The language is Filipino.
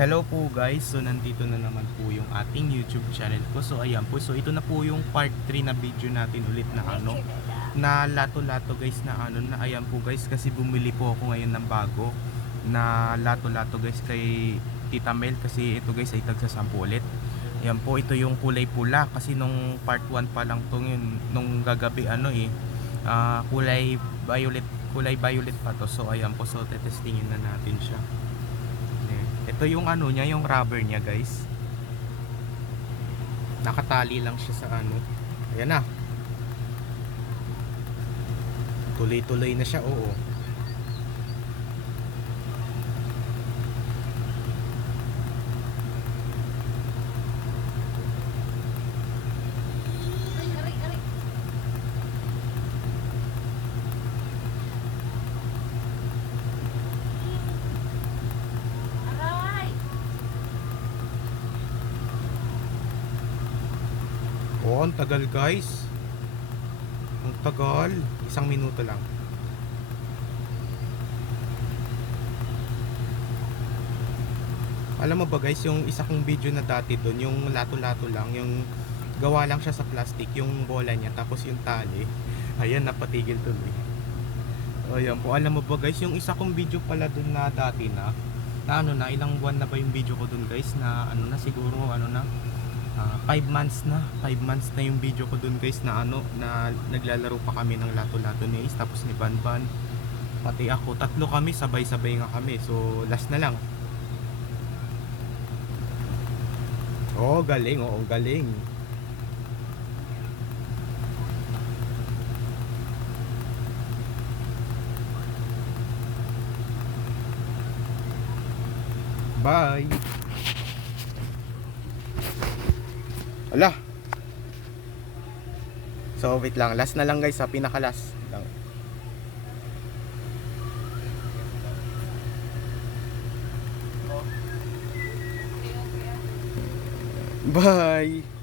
Hello po guys, so nandito na naman po yung ating YouTube channel ko. So ayan po, so ito na po yung part 3 na video natin ulit na ano, na lato-lato guys na ano, na ayan po guys kasi bumili po ako ngayon ng bago na lato-lato guys kay Tita Mel kasi ito guys ay tagsa 10 ulit. Ayan po, ito yung kulay pula kasi nung part 1 pa lang tong yun, nung gagabi ano eh, ah, kulay violet, kulay violet pa to. So ayan po, so tetestingin na natin siya. Ito yung ano niya, yung rubber niya guys. Nakatali lang siya sa ano. Ayan na. Tuloy-tuloy na siya, oo. Oo, ang tagal guys. Ang tagal. Isang minuto lang. Alam mo ba guys, yung isa kong video na dati doon, yung lato-lato lang, yung gawa lang siya sa plastic, yung bola niya, tapos yung tali. Ayan, napatigil tuloy. Ayan po, alam mo ba guys, yung isa kong video pala doon na dati na, na ano na, ilang buwan na ba yung video ko doon guys, na ano na siguro, ano na, 5 months na. 5 months na yung video ko dun guys na ano na naglalaro pa kami ng lato-lato ni Ace tapos ni Banban. Pati ako. Tatlo kami sabay-sabay nga kami. So last na lang. Oh galing oh galing. Bye Ala. So wait lang, last na lang guys, sa pinaka last lang. Bye.